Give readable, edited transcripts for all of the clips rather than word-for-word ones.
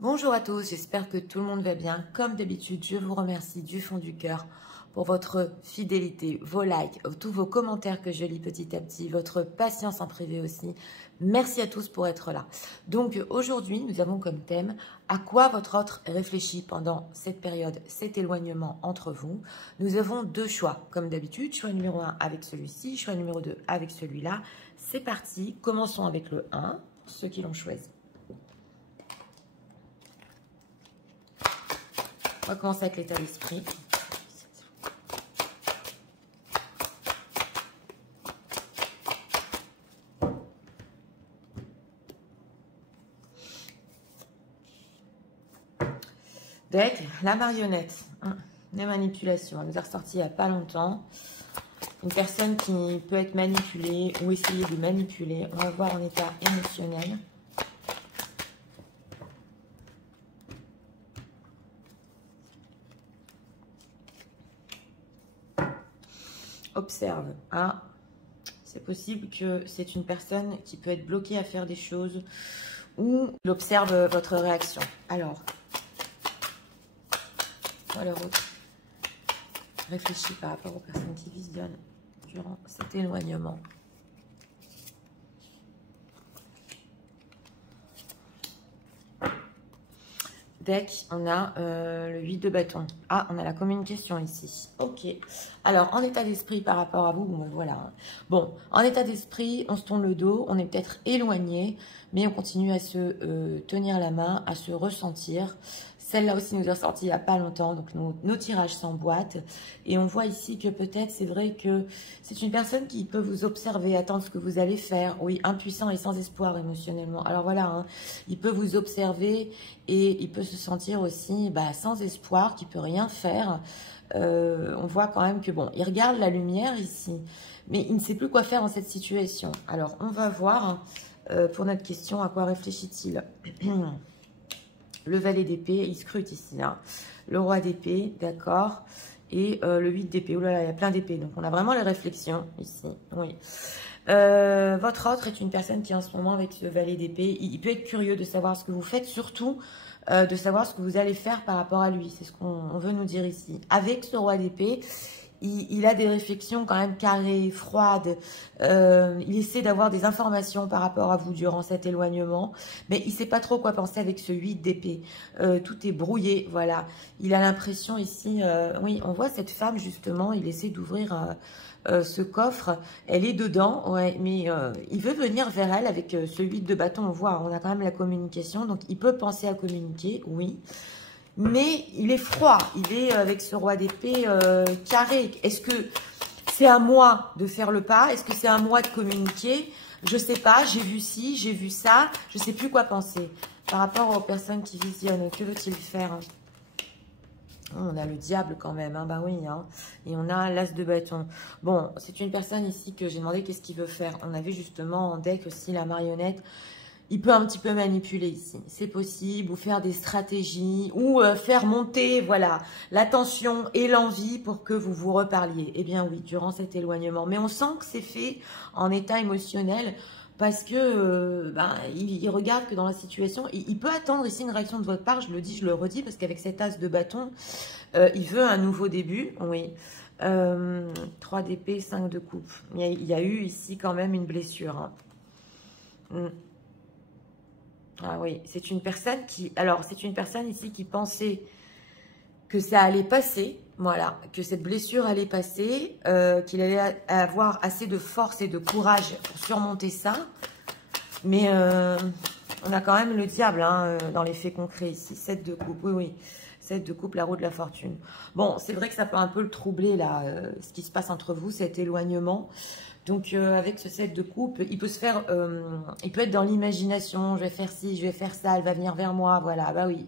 Bonjour à tous, j'espère que tout le monde va bien. Comme d'habitude, je vous remercie du fond du cœur pour votre fidélité, vos likes, tous vos commentaires que je lis petit à petit, votre patience en privé aussi. Merci à tous pour être là. Donc aujourd'hui, nous avons comme thème à quoi votre autre réfléchit pendant cette période, cet éloignement entre vous. Nous avons deux choix, comme d'habitude, choix numéro 1 avec celui-ci, choix numéro 2 avec celui-là. C'est parti, commençons avec le 1, ceux qui l'ont choisi. On va commencer avec l'état d'esprit. Deck, la marionnette, la manipulation. Elle nous a ressorti il n'y a pas longtemps. Une personne qui peut être manipulée ou essayer de manipuler. On va voir en état émotionnel. Observe. Ah, c'est possible que c'est une personne qui peut être bloquée à faire des choses ou il observe votre réaction. Alors, l'autre réfléchit par rapport aux personnes qui visionnent durant cet éloignement. Deck, on a le 8 de bâton. Ah, on a la communication ici. Ok. Alors, en état d'esprit par rapport à vous, voilà. Bon, en état d'esprit, on se tourne le dos, on est peut-être éloigné, mais on continue à se tenir la main, à se ressentir. Celle-là aussi nous est sortie il n'y a pas longtemps, donc nos tirages s'emboîtent. Et on voit ici que peut-être, c'est vrai que c'est une personne qui peut vous observer, attendre ce que vous allez faire. Oui, impuissant et sans espoir émotionnellement. Alors voilà, hein, il peut vous observer et il peut se sentir aussi sans espoir, qu'il ne peut rien faire. On voit quand même que, bon, il regarde la lumière ici, mais il ne sait plus quoi faire dans cette situation. Alors, on va voir, pour notre question, à quoi réfléchit-il? Le valet d'épée, il scrute ici, hein. Le roi d'épée, d'accord, et le 8 d'épée. Oh là là, il y a plein d'épées, donc on a vraiment les réflexions ici, oui. Votre autre est une personne qui en ce moment avec ce valet d'épée, il peut être curieux de savoir ce que vous faites, surtout de savoir ce que vous allez faire par rapport à lui, c'est ce qu'on veut nous dire ici. Avec ce roi d'épée, il a des réflexions quand même carrées, froides. Il essaie d'avoir des informations par rapport à vous durant cet éloignement. Mais il ne sait pas trop quoi penser avec ce 8 d'épée. Tout est brouillé, voilà. Il a l'impression ici... oui, on voit cette femme, justement. Il essaie d'ouvrir ce coffre. Elle est dedans, ouais, mais il veut venir vers elle avec ce 8 de bâton. On voit, on a quand même la communication. Donc, il peut penser à communiquer, oui. Mais il est froid, il est avec ce roi d'épée carré. Est-ce que c'est à moi de faire le pas? Est-ce que c'est à moi de communiquer? Je ne sais pas, j'ai vu ci, j'ai vu ça, je ne sais plus quoi penser. Par rapport aux personnes qui visionnent, que veut-il faire? On a le diable quand même, hein, bah oui, hein. Et on a l'as de bâton. Bon, c'est une personne ici que j'ai demandé qu'est-ce qu'il veut faire. On avait justement en deck aussi la marionnette. Il peut un petit peu manipuler ici, c'est possible, ou faire des stratégies, ou faire monter, voilà, la tension et l'envie pour que vous vous reparliez. Eh bien oui, durant cet éloignement. Mais on sent que c'est fait en état émotionnel parce que il regarde que dans la situation, il peut attendre ici une réaction de votre part, je le dis, je le redis, parce qu'avec cet as de bâton, il veut un nouveau début, oui. 3 d'épée, 5 de coupe. Il y a eu ici quand même une blessure. Hein. Ah oui, c'est une personne qui... Alors, c'est une personne ici qui pensait que ça allait passer, voilà, que cette blessure allait passer, qu'il allait avoir assez de force et de courage pour surmonter ça. Mais on a quand même le diable hein, dans les faits concrets ici. 7 de coupe, oui, oui. 7 de coupe, la roue de la fortune. Bon, c'est vrai que ça peut un peu le troubler, là, ce qui se passe entre vous, cet éloignement. Donc, avec ce 7 de coupe, il peut se faire, il peut être dans l'imagination. Je vais faire ci, je vais faire ça, elle va venir vers moi. Voilà, bah oui.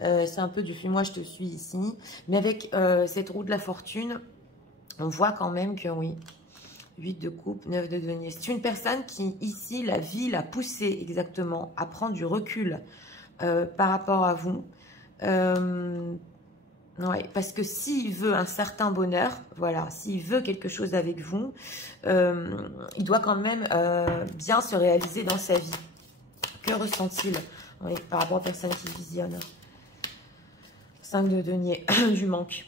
C'est un peu du fuis-moi, je te suis ici. Mais avec cette roue de la fortune, on voit quand même que oui. 8 de coupe, 9 de denier. C'est une personne qui, ici, la vie l'a poussée exactement à prendre du recul par rapport à vous. Ouais, parce que s'il veut un certain bonheur, voilà, s'il veut quelque chose avec vous, il doit quand même bien se réaliser dans sa vie. Que ressent-il Oui, par rapport aux personnes qui visionnent. 5 de denier, du manque.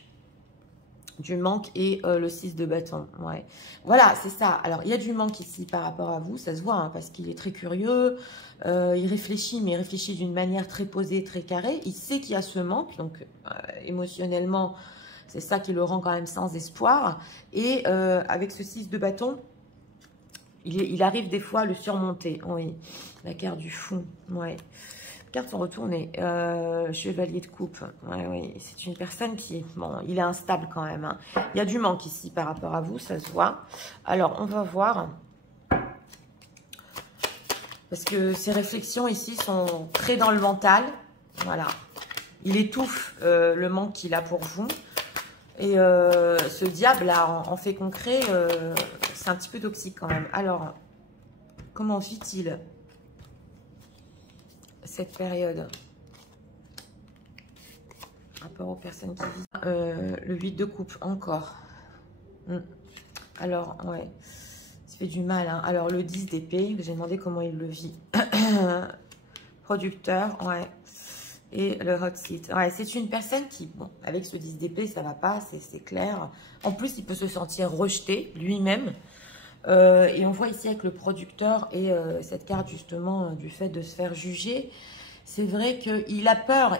Du manque et le 6 de bâton. Ouais. Voilà, c'est ça. Alors, il y a du manque ici par rapport à vous, ça se voit, hein, parce qu'il est très curieux. Il réfléchit, mais il réfléchit d'une manière très posée, très carrée. Il sait qu'il y a ce manque, donc émotionnellement, c'est ça qui le rend quand même sans espoir. Et avec ce 6 de bâton, il arrive des fois à le surmonter. Oui, la carte du fou. Ouais. Cartes sont retournées. Chevalier de coupe. Ouais, oui, c'est une personne qui... Bon, il est instable quand même. Hein. Il y a du manque ici par rapport à vous, ça se voit. Alors, on va voir. Parce que ces réflexions ici sont très dans le mental. Voilà. Il étouffe le manque qu'il a pour vous. Et ce diable, là, en fait concret, c'est un petit peu toxique quand même. Alors, comment vit-il cette période rapport aux personnes qui vivent. Le 8 de coupe, encore. Alors, ouais, ça fait du mal. Hein. Alors, le 10 d'épée, j'ai demandé comment il le vit. Producteur, ouais. Et le hot seat. Ouais, c'est une personne qui, bon, avec ce 10 d'épée, ça va pas, c'est clair. En plus, il peut se sentir rejeté lui-même. Et on voit ici avec le producteur et cette carte justement du fait de se faire juger. C'est vrai qu'il a peur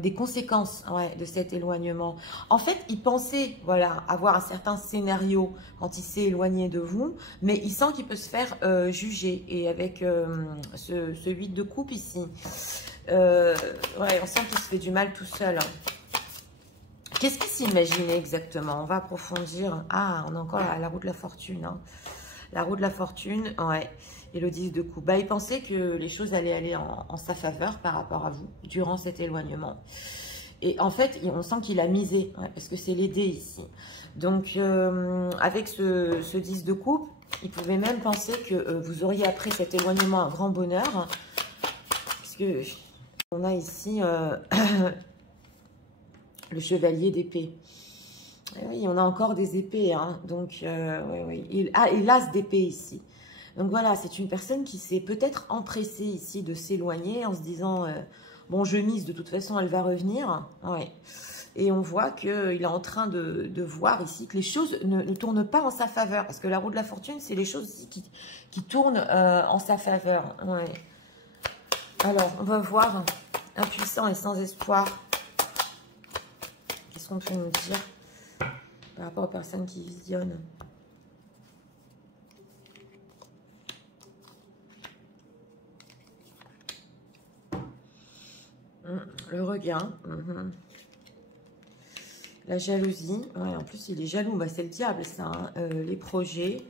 des conséquences ouais, de cet éloignement. En fait, il pensait voilà, avoir un certain scénario quand il s'est éloigné de vous, mais il sent qu'il peut se faire juger. Et avec ce 8 de coupe ici, ouais, on sent qu'il se fait du mal tout seul. Qu'est-ce qu'il s'imaginait exactement? On va approfondir. Ah, on a encore la roue de la fortune. Hein. La roue de la fortune, ouais. Et le 10 de coupe. Bah, il pensait que les choses allaient aller en sa faveur par rapport à vous durant cet éloignement. Et en fait, on sent qu'il a misé, ouais, parce que c'est les dés ici. Donc, avec ce 10 de coupe, il pouvait même penser que vous auriez après cet éloignement un grand bonheur. Puisque on a ici le chevalier d'épée. Oui, on a encore des épées. Hein, donc, oui, oui. Et l'as d'épée ici. Donc voilà, c'est une personne qui s'est peut-être empressée ici de s'éloigner en se disant, bon, je mise, de toute façon, elle va revenir. Ouais. Et on voit qu'il est en train de voir ici que les choses ne tournent pas en sa faveur. Parce que la roue de la fortune, c'est les choses ici qui tournent en sa faveur. Ouais. Alors, on va voir, impuissant et sans espoir. Qu'est-ce qu'on peut nous dire par rapport aux personnes qui visionnent? Le regain. La jalousie. Ouais, en plus, il est jaloux. Bah, c'est le diable, ça. Hein. Les projets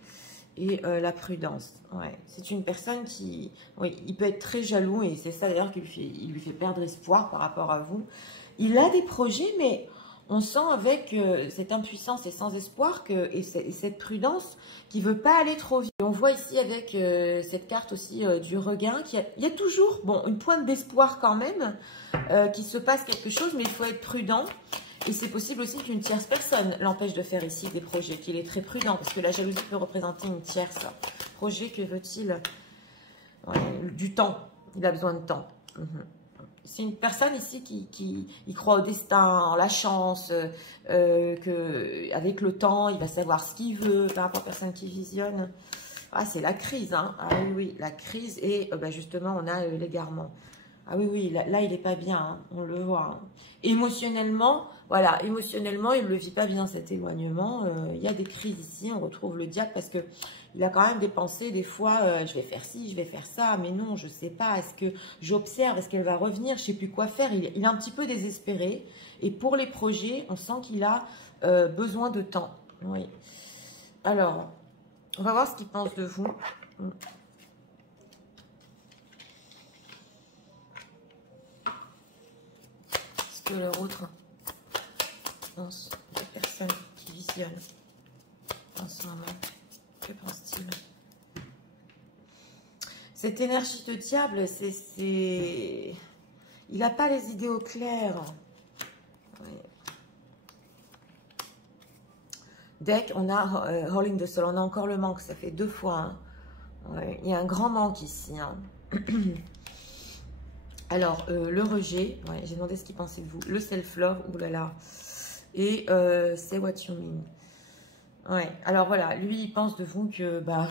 et la prudence. Ouais. C'est une personne qui... Oui, il peut être très jaloux et c'est ça d'ailleurs qui lui fait perdre espoir par rapport à vous. Il a des projets, mais on sent avec cette impuissance et sans espoir et cette prudence qui ne veut pas aller trop vite. Et on voit ici avec cette carte aussi du regain qu'il y a toujours bon, une pointe d'espoir quand même, qu'il se passe quelque chose, mais il faut être prudent. Et c'est possible aussi qu'une tierce personne l'empêche de faire ici des projets, qu'il est très prudent, parce que la jalousie peut représenter une tierce. Projet, que veut-il? Ouais, du temps. Il a besoin de temps. C'est une personne ici qui croit au destin, en la chance, qu'avec le temps, il va savoir ce qu'il veut par rapport aux personnes qui visionnent. Ah, c'est la crise, hein. Ah oui, oui, la crise et bah, justement, on a l'égarement. Ah oui, oui, là il n'est pas bien, hein, on le voit. Hein. Émotionnellement, voilà, émotionnellement, il ne le vit pas bien cet éloignement. Il y a des crises ici, on retrouve le diable parce que il a quand même des pensées, des fois, je vais faire ci, je vais faire ça, mais non, je ne sais pas, est-ce que j'observe, est-ce qu'elle va revenir, je ne sais plus quoi faire. Il est un petit peu désespéré et pour les projets, on sent qu'il a besoin de temps. Oui. Alors, on va voir ce qu'il pense de vous. Que leur autre pense des personnes qui visionnent en ce moment. Que pense-t-il? Cette énergie de diable, il n'a pas les idées au clair. Ouais. Deck, on a Rolling the Soul, on a encore le manque, ça fait 2 fois. Hein. Ouais. Il y a un grand manque ici. Hein. Alors, le rejet, ouais, j'ai demandé ce qu'il pensait de vous. Le self-love, oulala. Et say what you mean. Ouais, alors voilà, lui, il pense de vous que, bah,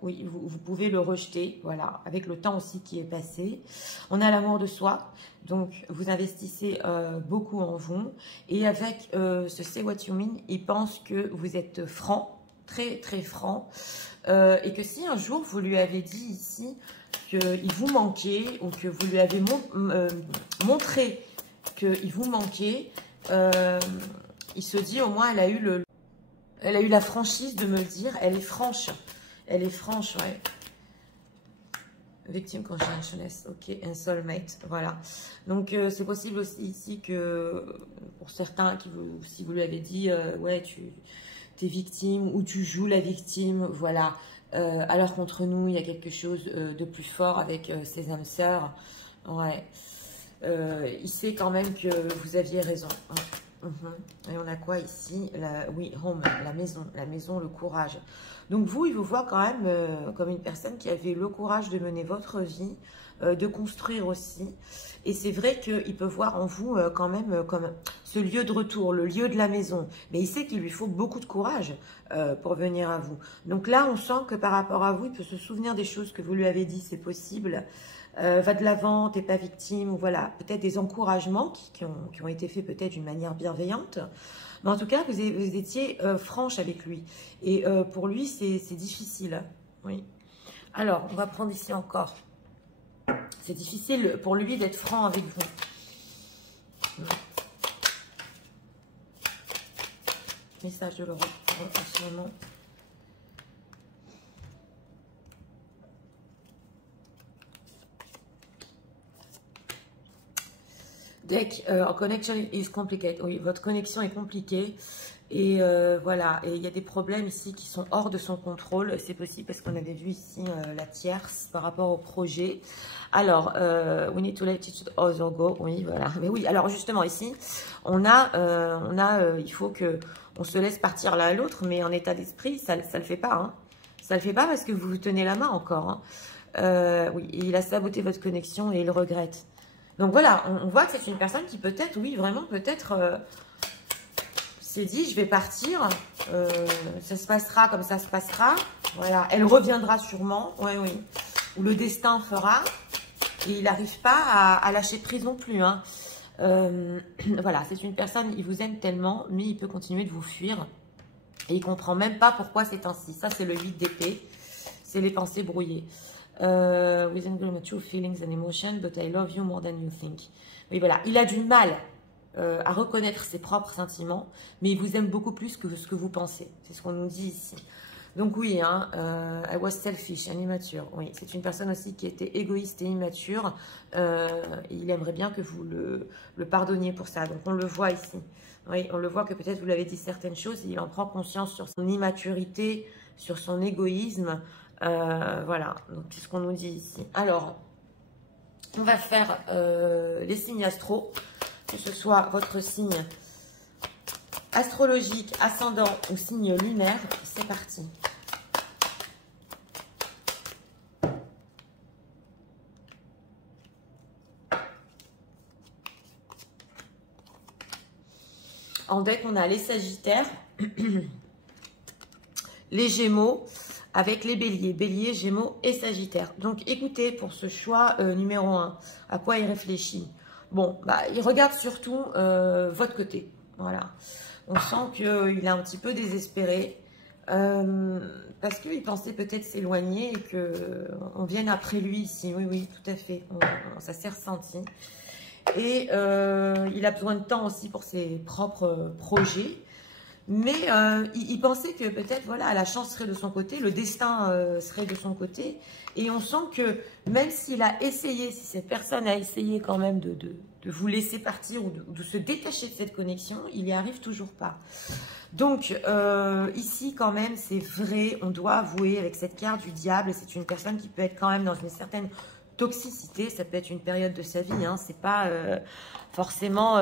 oui, vous pouvez le rejeter, voilà, avec le temps aussi qui est passé. On a l'amour de soi, donc vous investissez beaucoup en vous. Et avec ce say what you mean, il pense que vous êtes franc, très très franc. Et que si un jour vous lui avez dit ici qu'il vous manquait ou que vous lui avez montré qu'il vous manquait, il se dit au moins elle a eu la franchise de me le dire. Elle est franche. Elle est franche, ouais. Victime consciousness, ok, un soulmate, voilà. Donc, c'est possible aussi ici que, pour certains, si vous lui avez dit, ouais, tu es victime ou tu joues la victime, voilà. Alors qu'entre nous, il y a quelque chose de plus fort avec ses âmes sœurs, ouais. Il sait quand même que vous aviez raison. Et on a quoi ici? Oui, home, la maison, le courage. Donc vous, il vous voit quand même comme une personne qui avait le courage de mener votre vie, de construire aussi. Et c'est vrai qu'il peut voir en vous quand même comme ce lieu de retour, le lieu de la maison. Mais il sait qu'il lui faut beaucoup de courage pour venir à vous. Donc là, on sent que par rapport à vous, il peut se souvenir des choses que vous lui avez dit, c'est possible. Va de l'avant, t'es pas victime, ou voilà, peut-être des encouragements qui ont été faits peut-être d'une manière bienveillante. Mais en tout cas, vous étiez franche avec lui. Et pour lui, c'est difficile. Oui. Alors, on va prendre ici encore. C'est difficile pour lui d'être franc avec vous. Message de l'Europe en ce moment. Deck, connection is complicated. Oui, votre connexion est compliquée. Et voilà, et il y a des problèmes ici qui sont hors de son contrôle. C'est possible parce qu'on avait vu ici la tierce par rapport au projet. Alors, we need to let it other go. Oui, voilà. Mais oui, alors justement ici, il faut que on se laisse partir l'un à l'autre, mais en état d'esprit, ça le fait pas. Hein. Ça le fait pas parce que vous vous tenez la main encore. Hein. Oui, il a saboté votre connexion et il regrette. Donc voilà, on voit que c'est une personne qui peut-être, oui, vraiment peut-être s'est dit, je vais partir, ça se passera comme ça se passera. Voilà, elle reviendra sûrement, oui, oui. Ou le destin fera, et il n'arrive pas à lâcher prise non plus. Hein. Voilà, c'est une personne, il vous aime tellement, mais il peut continuer de vous fuir. Et il ne comprend même pas pourquoi c'est ainsi. Ça, c'est le 8 d'épée, c'est les pensées brouillées. Within the true feelings and emotions, but I love you more than you think. Oui, voilà, il a du mal à reconnaître ses propres sentiments, mais il vous aime beaucoup plus que ce que vous pensez. C'est ce qu'on nous dit ici. Donc oui, hein, I was selfish and immature. Oui, c'est une personne aussi qui était égoïste et immature. Il aimerait bien que vous le pardonniez pour ça. Donc on le voit ici. Oui, on le voit que peut-être vous lui avez dit certaines choses et il en prend conscience sur son immaturité, sur son égoïsme. Voilà, donc c'est ce qu'on nous dit ici. Alors, on va faire les signes astro, que ce soit votre signe astrologique, ascendant ou signe lunaire. C'est parti. En deck, on a les Sagittaires, les Gémeaux, avec les Béliers. Béliers, Gémeaux et Sagittaires. Donc, écoutez, pour ce choix numéro 1, à quoi il réfléchit? Bon, bah, il regarde surtout votre côté. Voilà. On sent qu'il est un petit peu désespéré. Parce qu'il pensait peut-être s'éloigner et qu'on vienne après lui ici. Oui, oui, tout à fait. Ça s'est ressenti. Et il a besoin de temps aussi pour ses propres projets. Mais il pensait que peut-être, voilà, la chance serait de son côté, le destin serait de son côté. Et on sent que même s'il a essayé, si cette personne a essayé quand même de vous laisser partir ou de se détacher de cette connexion, il n'y arrive toujours pas. Donc, ici, quand même, c'est vrai, on doit avouer avec cette carte du diable, c'est une personne qui peut être quand même dans une certaine toxicité, ça peut être une période de sa vie, hein, c'est pas forcément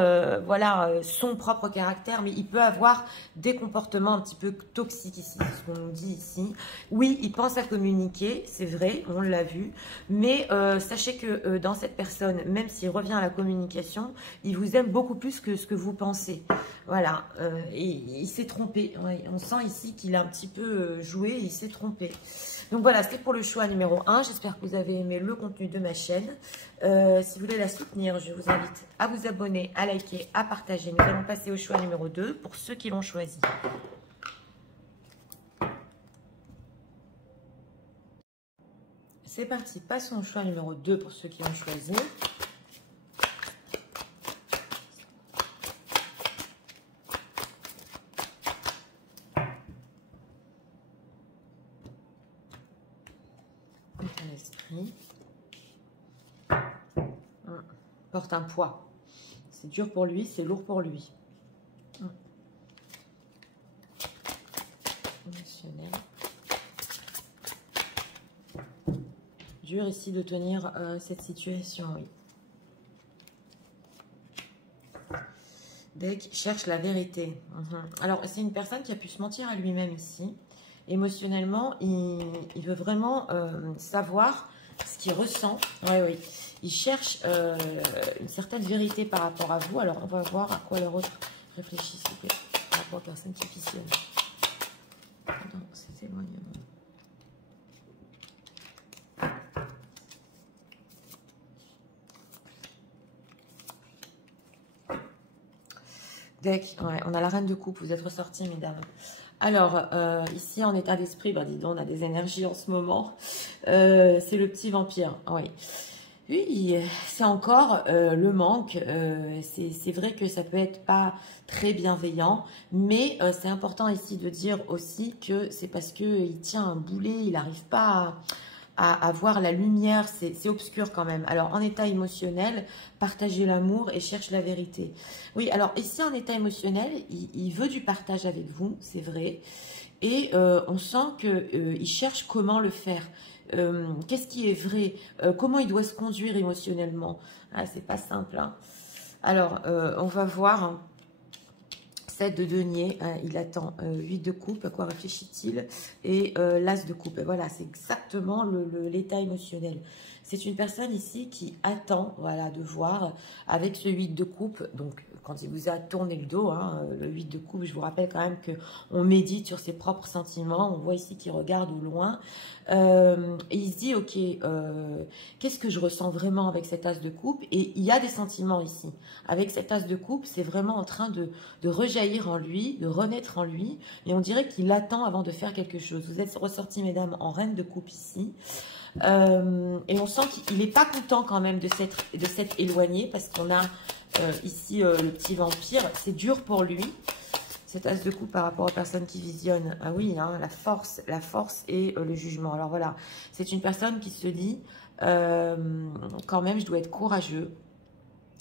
voilà, son propre caractère, mais il peut avoir des comportements un petit peu toxiques ici, c'est ce qu'on nous dit ici. Oui, il pense à communiquer, c'est vrai, on l'a vu, mais sachez que dans cette personne, même s'il revient à la communication, il vous aime beaucoup plus que ce que vous pensez. Voilà, et il s'est trompé, ouais, on sent ici qu'il a un petit peu joué, et il s'est trompé. Donc voilà, c'était pour le choix numéro 1. J'espère que vous avez aimé le contenu de ma chaîne. Si vous voulez la soutenir, je vous invite à vous abonner, à liker, à partager. Nous allons passer au choix numéro 2 pour ceux qui l'ont choisi. C'est parti, passons au choix numéro 2 pour ceux qui l'ont choisi. L'esprit porte un poids. C'est dur pour lui, c'est lourd pour lui. Émotionnel. Dur ici de tenir cette situation, oui. Deck cherche la vérité. Alors, c'est une personne qui a pu se mentir à lui-même ici. Émotionnellement, il veut vraiment savoir ce qu'il ressent. Oui, oui. Il cherche une certaine vérité par rapport à vous. Alors, on va voir à quoi l'autre réfléchit, s'il vous plaît, par rapport aux personnes qui fusionnent. Dans cet éloignement. Deck, ouais, on a la reine de coupe. Vous êtes ressortis, mesdames. Alors, ici, en état d'esprit, ben, dis donc, on a des énergies en ce moment. C'est le petit vampire, oui. Oui, c'est encore le manque. C'est vrai que ça peut être pas très bienveillant, mais c'est important ici de dire aussi que c'est parce qu'il tient un boulet, il n'arrive pas à voir la lumière, c'est obscur quand même. Alors, en état émotionnel, partagez l'amour et cherche la vérité. Oui, alors ici, en état émotionnel, il veut du partage avec vous, c'est vrai. Et on sent qu'il cherche comment le faire. Qu'est-ce qui est vrai, comment il doit se conduire émotionnellement. Ah, c'est pas simple, hein. Alors, on va voir, hein. 7 de denier, il attend 8 de coupe, à quoi réfléchit-il? Et l'as de coupe, et voilà, c'est exactement l'état émotionnel. C'est une personne ici qui attend, voilà, de voir avec ce 8 de coupe. Donc, quand il vous a tourné le dos, hein, le 8 de coupe, je vous rappelle quand même qu'on médite sur ses propres sentiments. On voit ici qu'il regarde au loin. Et il se dit, ok, qu'est-ce que je ressens vraiment avec cet as de coupe? Et il y a des sentiments ici. Avec cet as de coupe, c'est vraiment en train de rejaillir en lui, de renaître en lui. Et on dirait qu'il attend avant de faire quelque chose. Vous êtes ressortis, mesdames, en reine de coupe ici. Et on sent qu'il n'est pas content quand même de s'être éloigné parce qu'on a ici le petit vampire. C'est dur pour lui, cet as de coupe par rapport aux personnes qui visionnent. Ah oui, hein, la force et le jugement. Alors voilà, c'est une personne qui se dit quand même, je dois être courageux.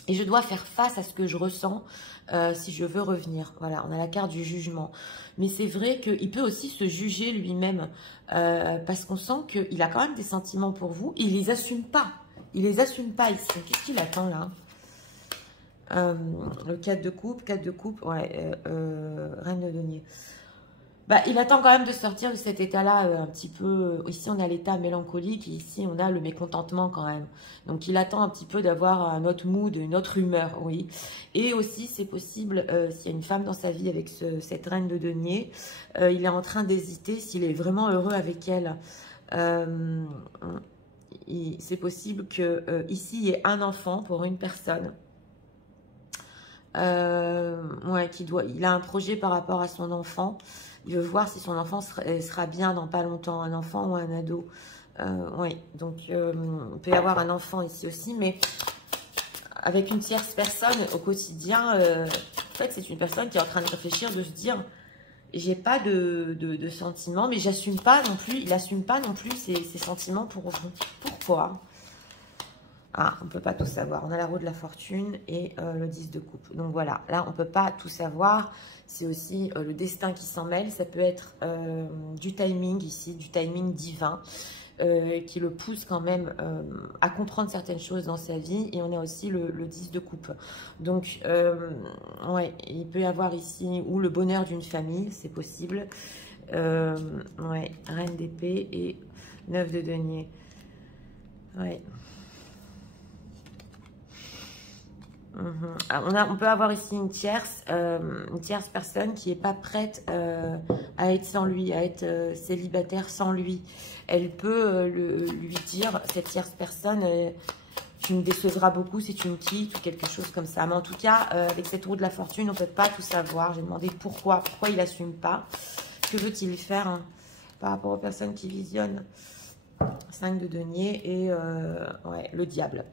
Et je dois faire face à ce que je ressens si je veux revenir. Voilà, on a la carte du jugement. Mais c'est vrai qu'il peut aussi se juger lui-même parce qu'on sent qu'il a quand même des sentiments pour vous. Et il les assume pas. Il les assume pas ici. Qu'est-ce qu'il attend là? Le 4 de coupe, ouais, reine de denier. Bah, il attend quand même de sortir de cet état-là un petit peu. Ici, on a l'état mélancolique et ici, on a le mécontentement quand même. Donc, il attend un petit peu d'avoir un autre mood, une autre humeur, oui. Et aussi, c'est possible, s'il y a une femme dans sa vie avec cette reine de denier, il est en train d'hésiter s'il est vraiment heureux avec elle. C'est possible que ici, il y ait un enfant pour une personne. Ouais, il a un projet par rapport à son enfant. Il veut voir si son enfant sera bien dans pas longtemps, un enfant ou un ado. Oui, donc il peut y avoir un enfant ici aussi, mais avec une tierce personne au quotidien, en fait, c'est une personne qui est en train de réfléchir, de se dire, j'ai pas de sentiments, mais j'assume pas non plus, il assume pas non plus ses sentiments pour vous. Pourquoi? Ah, on ne peut pas tout savoir. On a la roue de la fortune et le 10 de coupe. Donc voilà, là, on ne peut pas tout savoir. C'est aussi le destin qui s'en mêle. Ça peut être du timing ici, du timing divin. qui le pousse quand même à comprendre certaines choses dans sa vie. Et on a aussi le 10 de coupe. Donc, ouais, il peut y avoir ici ou le bonheur d'une famille, c'est possible. Ouais, reine d'épée et 9 de denier. Ouais. On peut avoir ici une tierce personne qui n'est pas prête à être sans lui, à être célibataire sans lui. Elle peut lui dire, cette tierce personne, tu me décevras beaucoup si tu me quittes ou quelque chose comme ça. Mais en tout cas, avec cette roue de la fortune, on ne peut pas tout savoir. J'ai demandé pourquoi il n'assume pas. Que veut-il faire hein, par rapport aux personnes qui visionnent? 5 de denier et ouais, le diable.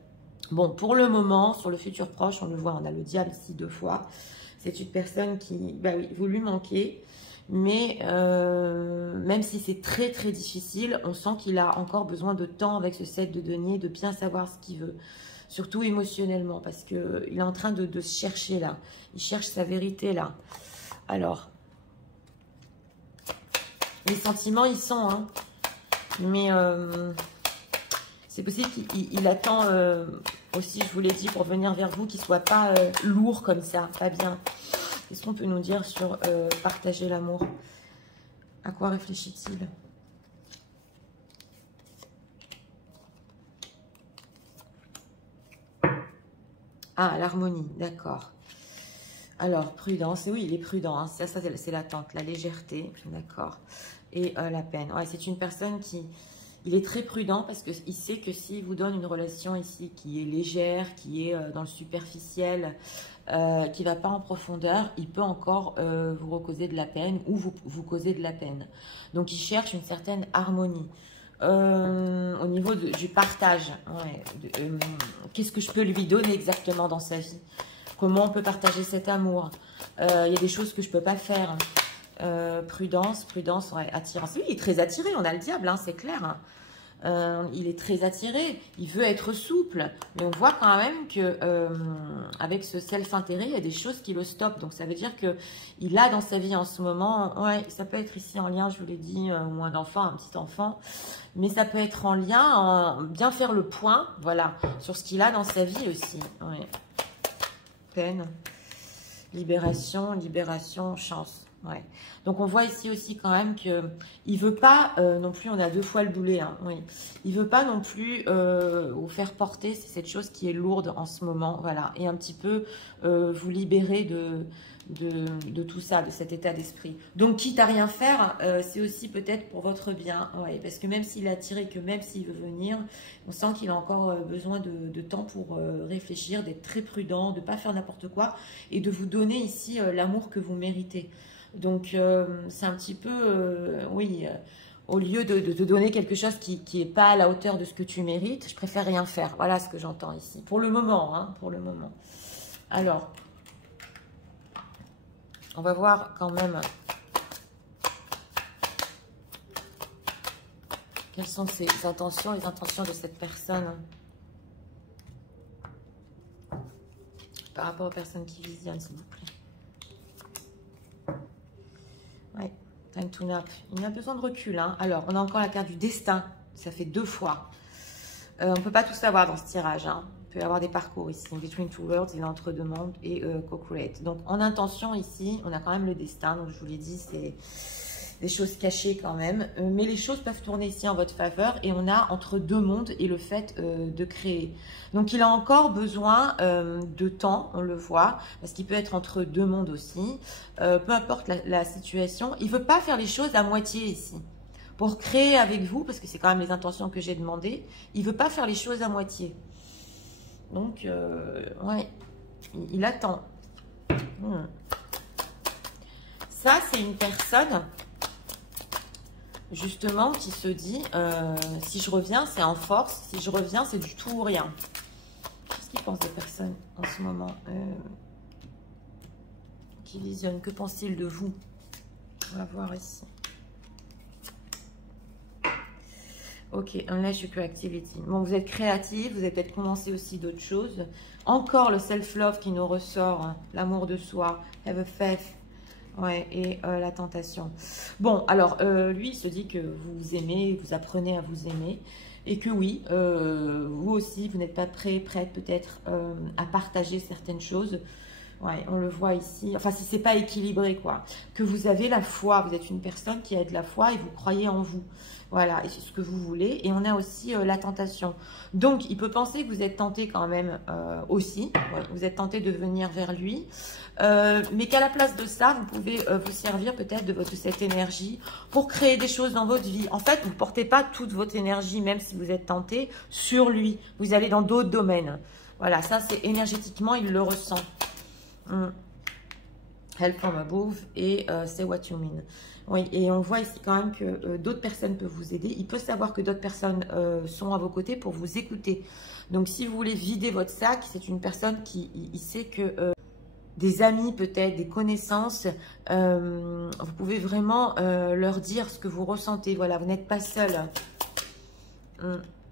Bon, pour le moment, sur le futur proche, on le voit, on a le diable ici 2 fois. C'est une personne qui, bah oui, vous lui manquez, mais même si c'est très très difficile, on sent qu'il a encore besoin de temps avec ce 7 de denier, de bien savoir ce qu'il veut. Surtout émotionnellement, parce qu'il est en train de se chercher là. Il cherche sa vérité là. Alors, les sentiments, ils sont, hein, mais... c'est possible qu'il attend aussi, je vous l'ai dit, pour venir vers vous, qu'il ne soit pas lourd comme ça, pas bien. Qu'est-ce qu'on peut nous dire sur partager l'amour? À quoi réfléchit-il? Ah, l'harmonie, d'accord. Alors, prudence, oui, il est prudent, hein. Ça c'est l'attente, la légèreté, d'accord. Et la peine. Ouais, c'est une personne qui... Il est très prudent parce qu'il sait que s'il vous donne une relation ici qui est légère, qui est dans le superficiel, qui ne va pas en profondeur, il peut encore vous causer de la peine ou vous causer de la peine. Donc, il cherche une certaine harmonie. Au niveau du partage, ouais, qu'est-ce que je peux lui donner exactement dans sa vie? Comment on peut partager cet amour? Il y a des choses que je ne peux pas faire. Prudence, ouais, attirance. Oui, il est très attiré, on a le diable, hein, c'est clair. Hein. Il est très attiré, il veut être souple, mais on voit quand même que avec ce self-intérêt, il y a des choses qui le stoppent. Donc ça veut dire que il a dans sa vie en ce moment, ouais, ça peut être ici en lien, je vous l'ai dit, ou un enfant, un petit enfant, mais ça peut être en lien, bien faire le point, voilà, sur ce qu'il a dans sa vie aussi. Ouais. Peine, libération, chance. Ouais. Donc on voit ici aussi quand même que il veut pas non plus, on a 2 fois le boulet, hein, oui. Il veut pas non plus vous faire porter cette chose qui est lourde en ce moment, voilà, et un petit peu vous libérer de tout ça, de cet état d'esprit. Donc quitte à rien faire, c'est aussi peut-être pour votre bien, ouais, parce que même s'il est attiré, que même s'il veut venir, on sent qu'il a encore besoin de temps pour réfléchir, d'être très prudent, de pas faire n'importe quoi et de vous donner ici l'amour que vous méritez. Donc, c'est un petit peu, oui, au lieu de te donner quelque chose qui n'est pas à la hauteur de ce que tu mérites, je préfère rien faire. Voilà ce que j'entends ici. Pour le moment, hein, pour le moment. Alors, on va voir quand même quelles sont ses intentions, les intentions de cette personne. Par rapport aux personnes qui visionnent, s'il vous plaît. Ouais, time to nap. Il a besoin de recul. Hein. Alors, on a encore la carte du destin. Ça fait 2 fois. On ne peut pas tout savoir dans ce tirage. Hein. Il peut y avoir des parcours ici. Between two worlds, il est entre 2 mondes et co-create. Donc, en intention ici, on a quand même le destin. Donc, je vous l'ai dit, c'est des choses cachées quand même. Mais les choses peuvent tourner ici en votre faveur. Et on a entre 2 mondes et le fait de créer. Donc, il a encore besoin de temps, on le voit, parce qu'il peut être entre 2 mondes aussi. Peu importe la situation, il ne veut pas faire les choses à moitié ici. Pour créer avec vous, parce que c'est quand même les intentions que j'ai demandées, il ne veut pas faire les choses à moitié. Donc, ouais, il attend. Ça, c'est une personne, justement, qui se dit, si je reviens, c'est en force. Si je reviens, c'est du tout ou rien. Qu'est-ce qu'ils pensent des personnes en ce moment qui visionnent? Que pense-t-il de vous? On va voir ici. Ok, unleash your creativity. Bon, vous êtes créatif, vous avez peut-être commencé aussi d'autres choses. Encore le self-love qui nous ressort, hein, l'amour de soi. Have a faith. Ouais, et la tentation. Bon, alors, lui, il se dit que vous aimez, vous apprenez à vous aimer. Et que oui, vous aussi, vous n'êtes pas prête peut-être à partager certaines choses. Ouais, on le voit ici. Enfin, si c'est pas équilibré, quoi. Que vous avez la foi. Vous êtes une personne qui a de la foi et vous croyez en vous. Voilà, et c'est ce que vous voulez. Et on a aussi la tentation. Donc, il peut penser que vous êtes tenté quand même aussi. Ouais, vous êtes tenté de venir vers lui. Mais qu'à la place de ça, vous pouvez vous servir peut-être de cette énergie pour créer des choses dans votre vie. En fait, vous ne portez pas toute votre énergie, même si vous êtes tenté, sur lui. Vous allez dans d'autres domaines. Voilà, ça c'est énergétiquement, il le ressent. Help from above et say what you mean. Oui, et on voit ici quand même que d'autres personnes peuvent vous aider. Il peut savoir que d'autres personnes sont à vos côtés pour vous écouter. Donc, si vous voulez vider votre sac, c'est une personne qui il sait que des amis peut-être, des connaissances, vous pouvez vraiment leur dire ce que vous ressentez. Voilà, vous n'êtes pas seul.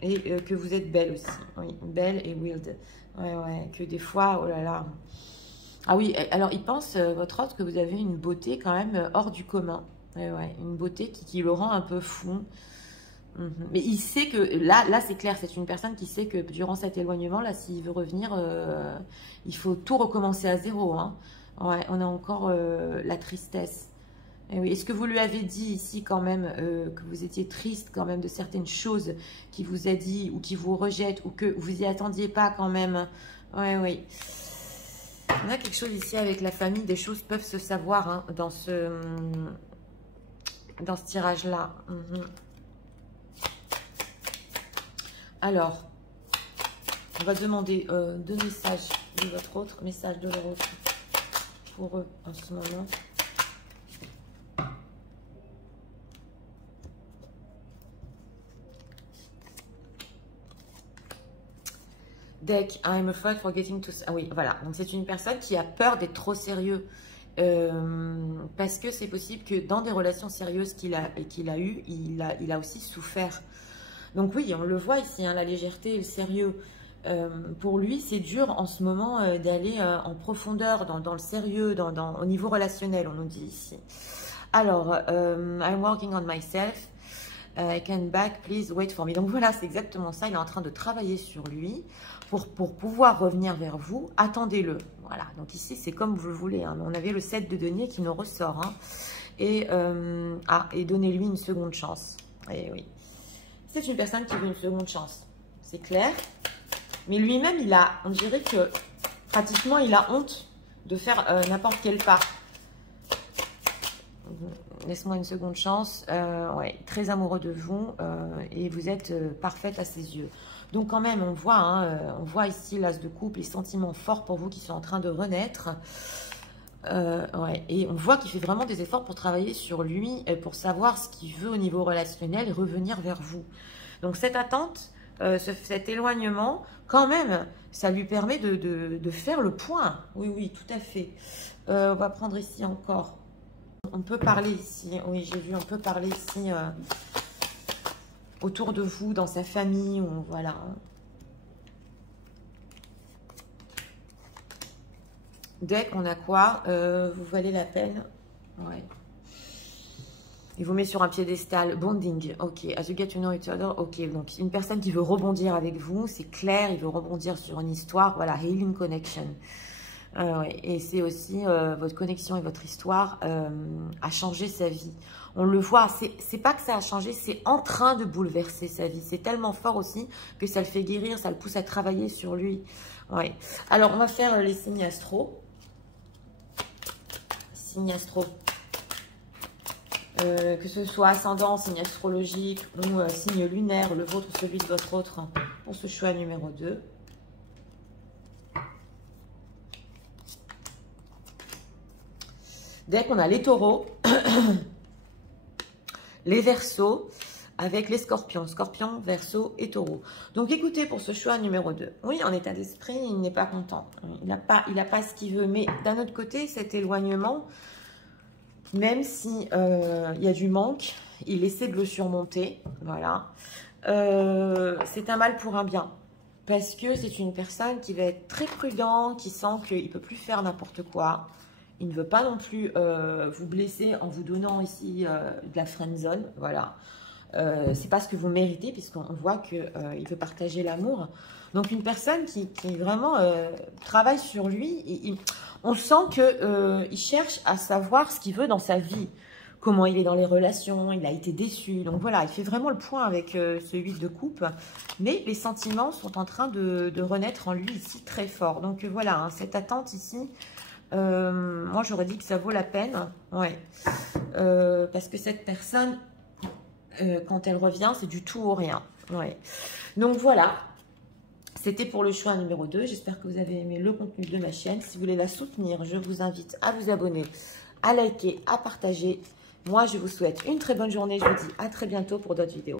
Et que vous êtes belle aussi. Oui, belle et wild. Ouais, ouais, que des fois, oh là là. Ah oui, alors il pense, votre hôte, que vous avez une beauté quand même hors du commun. Ouais, ouais, une beauté qui le rend un peu fou. Mais il sait que, là c'est clair, c'est une personne qui sait que durant cet éloignement, là, s'il veut revenir, il faut tout recommencer à zéro. Hein. Ouais, on a encore la tristesse. Et oui, est-ce que vous lui avez dit ici quand même que vous étiez triste quand même de certaines choses qu'il vous a dit ou qui vous rejette ou que vous y attendiez pas quand même? Ouais, oui. On a quelque chose ici avec la famille, des choses peuvent se savoir hein, dans ce tirage-là. Alors, on va demander deux messages de votre autre, message de leur autre pour eux en ce moment. Deck, I'm afraid for getting too... Ah oui, voilà. Donc, c'est une personne qui a peur d'être trop sérieux. Parce que c'est possible que dans des relations sérieuses qu'il a eues, il a aussi souffert. Donc oui, on le voit ici, hein, la légèreté et le sérieux. Pour lui, c'est dur en ce moment d'aller en profondeur dans le sérieux, au niveau relationnel, on nous dit ici. Alors, I'm working on myself. I can back, please wait for me. Donc voilà, c'est exactement ça. Il est en train de travailler sur lui pour pouvoir revenir vers vous. Attendez-le. Voilà. Donc ici, c'est comme vous le voulez. Hein. On avait le 7 de denier qui nous ressort. Hein. Et donnez-lui une seconde chance. Et oui. C'est une personne qui veut une seconde chance. C'est clair. Mais lui-même, on dirait que pratiquement, il a honte de faire n'importe quel pas. Laisse-moi une seconde chance. Ouais, très amoureux de vous et vous êtes parfaite à ses yeux. Donc quand même, on voit ici l'as de coupe, les sentiments forts pour vous qui sont en train de renaître. Ouais, et on voit qu'il fait vraiment des efforts pour travailler sur lui, pour savoir ce qu'il veut au niveau relationnel et revenir vers vous. Donc cette attente, cet éloignement, quand même, ça lui permet de faire le point. Oui, oui, tout à fait. On va prendre ici encore. On peut parler ici, oui, j'ai vu, on peut parler ici autour de vous, dans sa famille, ou voilà. Deck, on a quoi? Vous valez la peine. Ouais. Il vous met sur un piédestal. Bonding, ok. As you get to know each other, ok. Donc, une personne qui veut rebondir avec vous, c'est clair, il veut rebondir sur une histoire. Voilà, healing connection. Ouais. Et c'est aussi votre connexion et votre histoire a changé sa vie. On le voit, c'est pas que ça a changé, c'est en train de bouleverser sa vie. C'est tellement fort aussi que ça le fait guérir, ça le pousse à travailler sur lui. Ouais. Alors, on va faire les signes astro. Signe astro. Que ce soit ascendant, signe astrologique ou signe lunaire, le vôtre ou celui de votre autre, pour ce choix numéro 2. Dès qu'on a les taureaux, les verseaux, avec les scorpions. Scorpions, verseaux et taureaux. Donc écoutez, pour ce choix numéro 2, oui, en état d'esprit, il n'est pas content. Il n'a pas ce qu'il veut. Mais d'un autre côté, cet éloignement, même si il y a du manque, il essaie de le surmonter. Voilà. C'est un mal pour un bien. Parce que c'est une personne qui va être très prudent, qui sent qu'il ne peut plus faire n'importe quoi. Il ne veut pas non plus vous blesser en vous donnant ici de la friend zone. Voilà. C'est pas ce que vous méritez, puisqu'on voit qu'il veut partager l'amour. Donc, une personne qui vraiment travaille sur lui, on sent qu'il cherche à savoir ce qu'il veut dans sa vie. Comment il est dans les relations, il a été déçu. Donc voilà, il fait vraiment le point avec ce 8 de coupe. Mais les sentiments sont en train de renaître en lui ici très fort. Donc voilà, hein, cette attente ici, moi j'aurais dit que ça vaut la peine. Ouais. Parce que cette personne, quand elle revient, c'est du tout ou rien. Ouais. Donc voilà. C'était pour le choix numéro 2. J'espère que vous avez aimé le contenu de ma chaîne. Si vous voulez la soutenir, je vous invite à vous abonner, à liker, à partager. Moi, je vous souhaite une très bonne journée. Je vous dis à très bientôt pour d'autres vidéos.